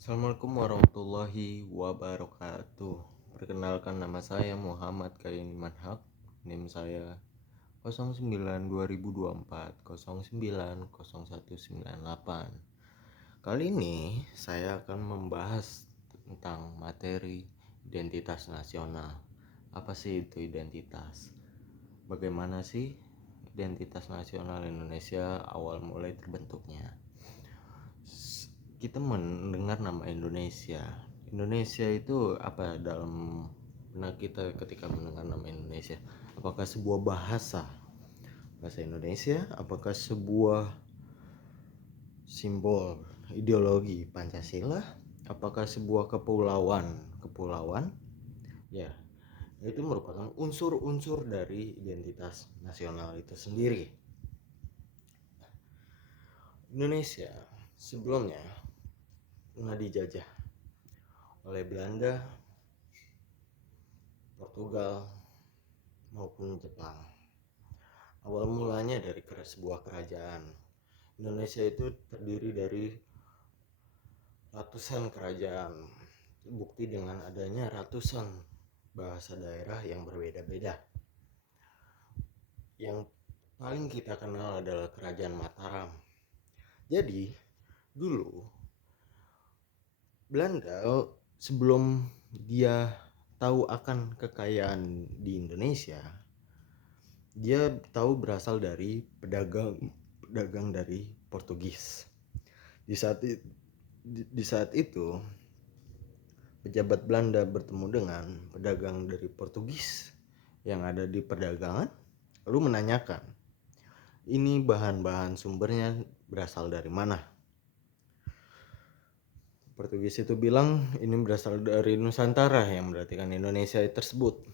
Assalamualaikum warahmatullahi wabarakatuh. Perkenalkan, nama saya Muhammad Kaiman Haq. NIM saya 09 2024 09 0198. Kali ini saya akan membahas tentang materi identitas nasional. Apa sih itu identitas? Bagaimana sih identitas nasional Indonesia awal mulai terbentuknya? Kita mendengar nama Indonesia. Indonesia itu apa dalam benak kita ketika mendengar nama Indonesia? Apakah sebuah bahasa Indonesia? Apakah sebuah simbol ideologi Pancasila? Apakah sebuah kepulauan? Ya, itu merupakan unsur-unsur dari identitas nasional itu sendiri. Indonesia sebelumnya pernah dijajah oleh Belanda, Portugal, maupun Jepang. Awal mulanya dari sebuah kerajaan. Indonesia itu terdiri dari ratusan kerajaan. Bukti dengan adanya ratusan bahasa daerah yang berbeda-beda. Yang paling kita kenal adalah Kerajaan Mataram. Jadi, dulu Belanda sebelum dia tahu akan kekayaan di Indonesia, dia tahu berasal dari pedagang dari Portugis. Di saat itu pejabat Belanda bertemu dengan pedagang dari Portugis yang ada di perdagangan, lalu menanyakan, ini bahan-bahan sumbernya berasal dari mana? Portugis itu bilang ini berasal dari Nusantara, yang berarti kan Indonesia tersebut.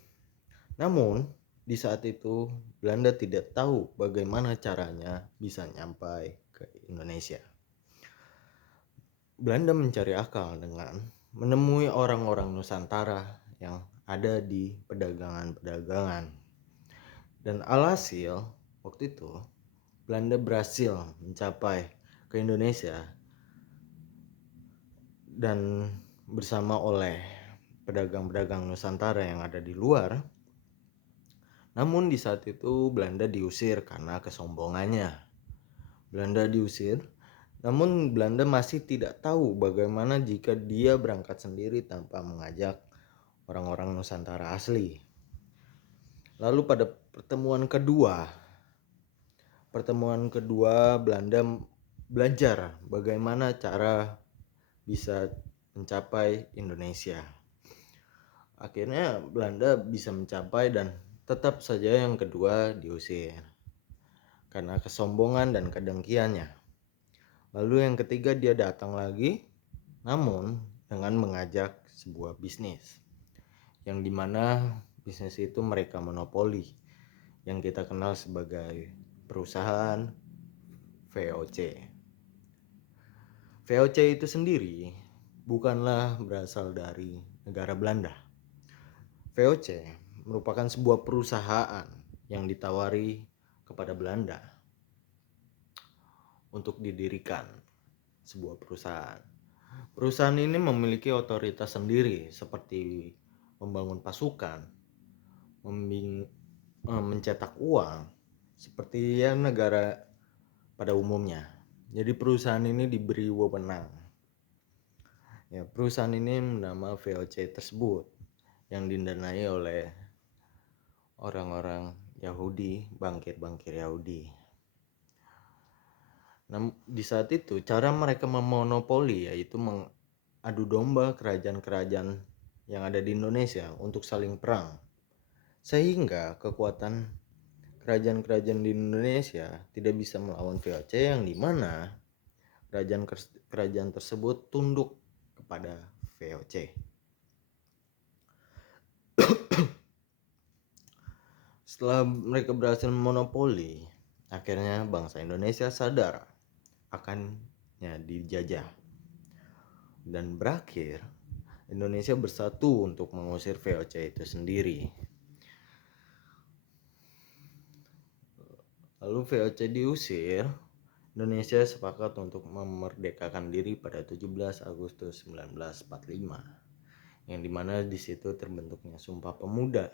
Namun di saat itu Belanda tidak tahu bagaimana caranya bisa nyampai ke Indonesia. Belanda mencari akal dengan menemui orang-orang Nusantara yang ada di pedagangan. Dan alhasil waktu itu Belanda berhasil mencapai ke Indonesia dan bersama oleh pedagang-pedagang Nusantara yang ada di luar. Namun di saat itu Belanda diusir karena kesombongannya. Belanda diusir, namun Belanda masih tidak tahu bagaimana jika dia berangkat sendiri tanpa mengajak orang-orang Nusantara asli. Lalu pada pertemuan kedua Belanda belajar bagaimana cara bisa mencapai Indonesia. Akhirnya Belanda bisa mencapai dan tetap saja yang kedua diusir karena kesombongan dan kedengkiannya. Lalu yang ketiga dia datang lagi, namun dengan mengajak sebuah bisnis, yang dimana bisnis itu mereka monopoli, yang kita kenal sebagai perusahaan VOC. VOC itu sendiri bukanlah berasal dari negara Belanda. VOC merupakan sebuah perusahaan yang ditawari kepada Belanda untuk didirikan sebuah perusahaan. Perusahaan ini memiliki otoritas sendiri seperti membangun pasukan, mencetak uang, seperti yang negara pada umumnya. Jadi perusahaan ini diberi wewenang. Ya, perusahaan ini bernama VOC tersebut yang didanai oleh orang-orang Yahudi, bangkir-bangkir Yahudi. Nah, di saat itu cara mereka memonopoli yaitu mengadu domba kerajaan-kerajaan yang ada di Indonesia untuk saling perang. Sehingga kekuatan kerajaan-kerajaan di Indonesia tidak bisa melawan VOC, yang dimana kerajaan tersebut tunduk kepada VOC. Setelah mereka berhasil monopoli, akhirnya bangsa Indonesia sadar akannya dijajah. Dan berakhir Indonesia bersatu untuk mengusir VOC itu sendiri. Lalu VOC diusir, Indonesia sepakat untuk memerdekakan diri pada 17 Agustus 1945, yang dimana di situ terbentuknya Sumpah Pemuda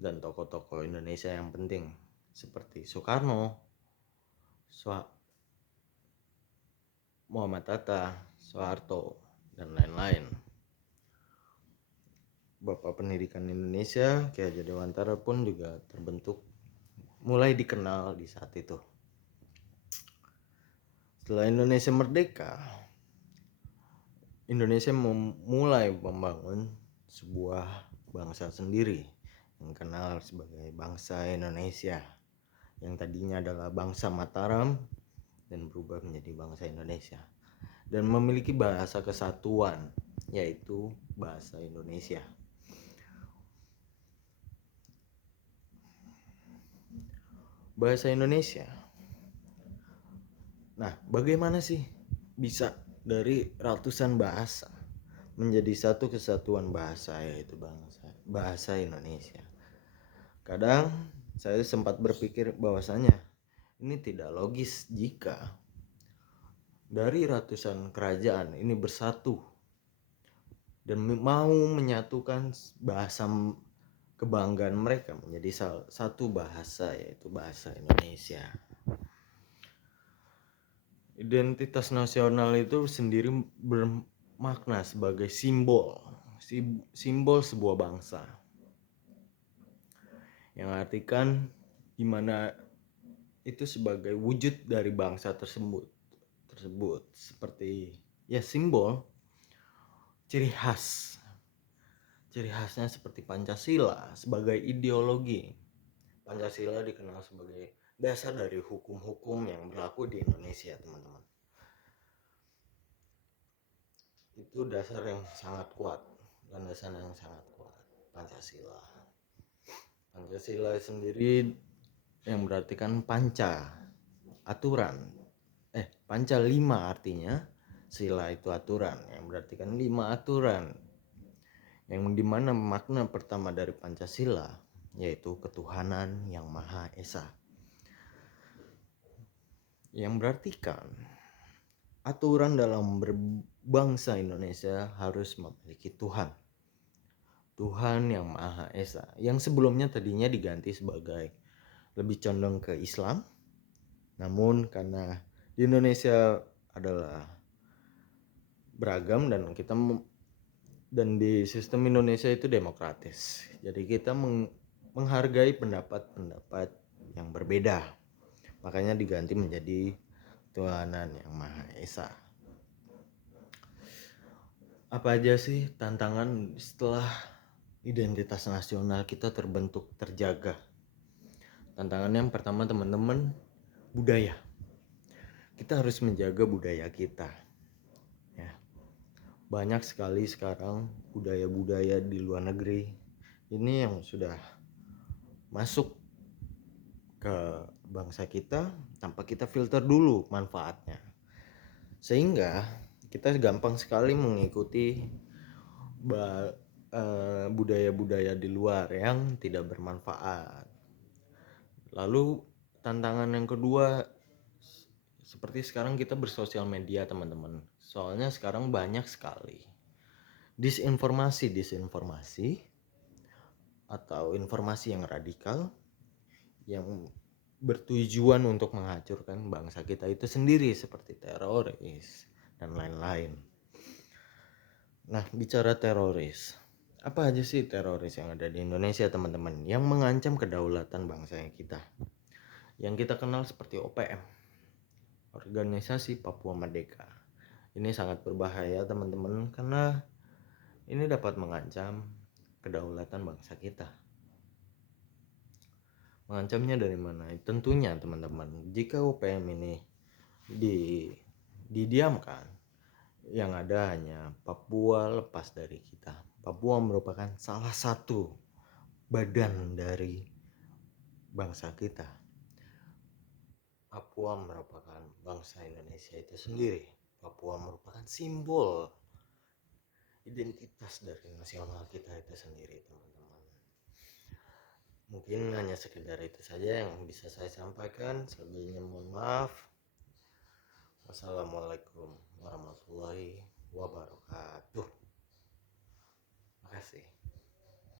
dan tokoh-tokoh Indonesia yang penting seperti Soekarno, Muhammad Hatta, Soeharto, dan lain-lain. Bapak Pendidikan Indonesia, Ki Hajar Dewantara pun juga terbentuk, mulai dikenal di saat itu. Setelah Indonesia merdeka, Indonesia memulai membangun sebuah bangsa sendiri yang dikenal sebagai bangsa Indonesia, yang tadinya adalah bangsa Mataram dan berubah menjadi bangsa Indonesia dan memiliki bahasa kesatuan, yaitu bahasa Indonesia. Bahasa Indonesia. Nah, bagaimana sih bisa dari ratusan bahasa menjadi satu kesatuan bahasa, yaitu bahasa Indonesia? Kadang saya sempat berpikir bahwasanya ini tidak logis jika dari ratusan kerajaan ini bersatu dan mau menyatukan bahasa kebanggaan mereka menjadi satu bahasa, yaitu bahasa Indonesia. Identitas nasional itu sendiri bermakna sebagai simbol sebuah bangsa, yang artikan gimana itu sebagai wujud dari bangsa tersebut seperti ya simbol, ciri khasnya seperti Pancasila sebagai ideologi. Pancasila dikenal sebagai dasar dari hukum-hukum yang berlaku di Indonesia, teman-teman. Itu dasar yang sangat kuat, landasan yang sangat kuat, Pancasila. Pancasila sendiri yang berarti kan panca, aturan. Panca 5 artinya, sila itu aturan, yang berarti kan 5 aturan. Yang dimana makna pertama dari Pancasila yaitu ketuhanan yang Maha Esa, yang berartikan aturan dalam berbangsa Indonesia harus memiliki Tuhan yang Maha Esa, yang sebelumnya tadinya diganti sebagai lebih condong ke Islam. Namun karena di Indonesia adalah beragam dan di sistem Indonesia itu demokratis, jadi kita menghargai pendapat-pendapat yang berbeda, makanya diganti menjadi Tuhanan yang Maha Esa. Apa aja sih tantangan setelah identitas nasional kita terbentuk, terjaga? Tantangan yang pertama, teman-teman, budaya. Kita harus menjaga budaya kita. Ya. Banyak sekali sekarang budaya-budaya di luar negeri ini yang sudah masuk ke bangsa kita tanpa kita filter dulu manfaatnya, sehingga kita gampang sekali mengikuti budaya-budaya di luar yang tidak bermanfaat. Lalu tantangan yang kedua, seperti sekarang kita bersosial media, teman-teman. Soalnya sekarang banyak sekali disinformasi atau informasi yang radikal yang bertujuan untuk menghancurkan bangsa kita itu sendiri, seperti teroris dan lain-lain. Nah, bicara teroris, apa aja sih teroris yang ada di Indonesia, teman-teman, yang mengancam kedaulatan bangsa kita? Yang kita kenal seperti OPM, Organisasi Papua Merdeka. Ini sangat berbahaya, teman-teman, karena ini dapat mengancam kedaulatan bangsa kita. Mengancamnya dari mana? Tentunya, teman-teman, jika OPM ini didiamkan, yang ada hanya Papua lepas dari kita. Papua merupakan salah satu badan dari bangsa kita. Papua merupakan bangsa Indonesia itu sendiri. Papua merupakan simbol identitas dari nasional kita itu sendiri, teman-teman. Mungkin hanya sekedar itu saja yang bisa saya sampaikan. Sebelumnya mohon maaf. Wassalamualaikum warahmatullahi wabarakatuh. Makasih.